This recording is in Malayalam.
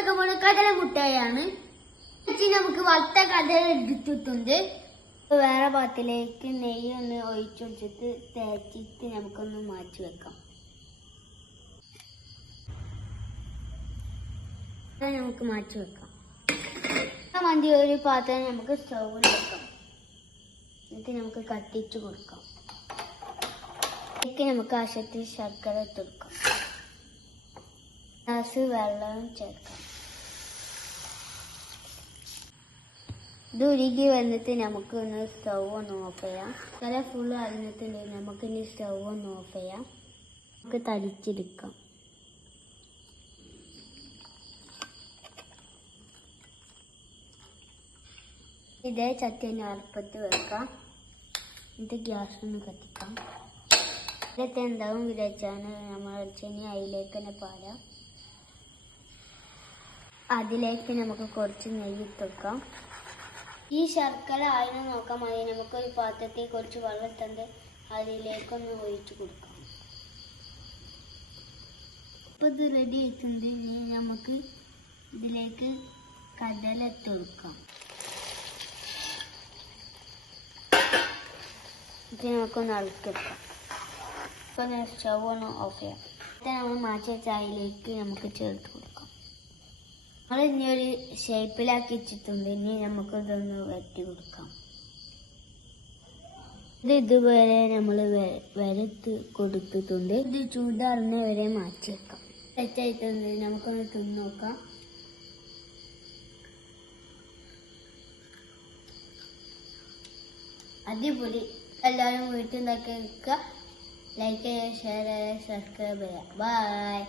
ഉണ്ടാക്കാൻ പോണ കടല മുട്ടായാണ്. നമുക്ക് വറുത്ത കടല എടുത്തിട്ടുണ്ട്. വേറെ പാത്രത്തിലേക്ക് നെയ്യ് ഒന്ന് ഒഴിച്ചു കൊടുത്തിട്ട് തേച്ചിട്ട് നമുക്കൊന്ന് മാറ്റി വെക്കാം. നമുക്ക് മാറ്റി വെക്കാം. മന്തി ഒരു പാത്രം നമുക്ക് സ്റ്റൗവിൽ വെക്കാം. എന്നിട്ട് നമുക്ക് കത്തിച്ചു കൊടുക്കാം. നമുക്ക് ആവശ്യത്തിൽ ശർക്കര ഇട്ടെടുക്കാം. ഗ്ലാസ് വെള്ളം ചേർക്കാം. ഇത് ഉരുകി വന്നിട്ട് നമുക്ക് ഒന്ന് സ്റ്റൗ ഒന്ന് ഓഫ് ചെയ്യാം. നല്ല ഫുള്ള് അറിഞ്ഞിട്ടുണ്ട്. നമുക്ക് ഇനി സ്റ്റൗ ഒന്ന് ഓഫ് ചെയ്യാം. നമുക്ക് തളിച്ചെടുക്കാം. ഇതേ ചട്ടി തന്നെ അടുപ്പത്ത് വെക്കാം. എന്നിട്ട് ഗ്യാസ് ഒന്ന് കത്തിക്കാം. ഇതൊക്കെ എന്താവും വിചാരിച്ചാണ് നമ്മൾ ചെനി അതിലേക്ക് തന്നെ പാരാം. അതിലേക്ക് നമുക്ക് കുറച്ച് നെയ്യ് ഇട്ട് വെക്കാം. ഈ ശർക്കര ആയിരുന്നു നോക്കാൻ മതി. നമുക്കൊരു പാത്രത്തിൽ കുറച്ച് വെള്ളം ഇട്ടുണ്ട് അതിലേക്കൊന്ന് ഒഴിച്ചു കൊടുക്കാം. ഇപ്പം ഇത് റെഡി ആയിട്ടുണ്ട്. ഇനി നമുക്ക് ഇതിലേക്ക് കടല ഇട്ട് കൊടുക്കാം. ഇത് നമുക്കൊന്ന് ഇളക്കിയെടുക്കാം. ഇപ്പം സ്റ്റൗ ഒന്ന് ഓഫ് ചെയ്യാം. എന്നിട്ട് നമ്മൾ മാറ്റിയ ചായയിലേക്ക് നമുക്ക് ചേർത്ത് കൊടുക്കാം. നമ്മൾ ഇനി ഒരു ഷേപ്പിലാക്കി വെച്ചിട്ടുണ്ട്. ഇനി നമുക്കിതൊന്ന് വരട്ടി കൊടുക്കാം. ഇത് ഇതുവരെ നമ്മൾ വരത്ത് കൊടുത്തിട്ടുണ്ട്. ഇത് ചൂടാറുന്ന വരെ മാറ്റി വെക്കാം. സെറ്റായിട്ടുണ്ട്. നമുക്കൊന്ന് തിന്ന് നോക്കാം. അടിപൊളി. എല്ലാവരും വീട്ടിൽ ഉണ്ടാക്കി വെക്കുക. ലൈക്ക് ചെയ്യുക, ഷെയർ ചെയ്യുക, സബ്സ്ക്രൈബ് ചെയ്യുക. ബൈ.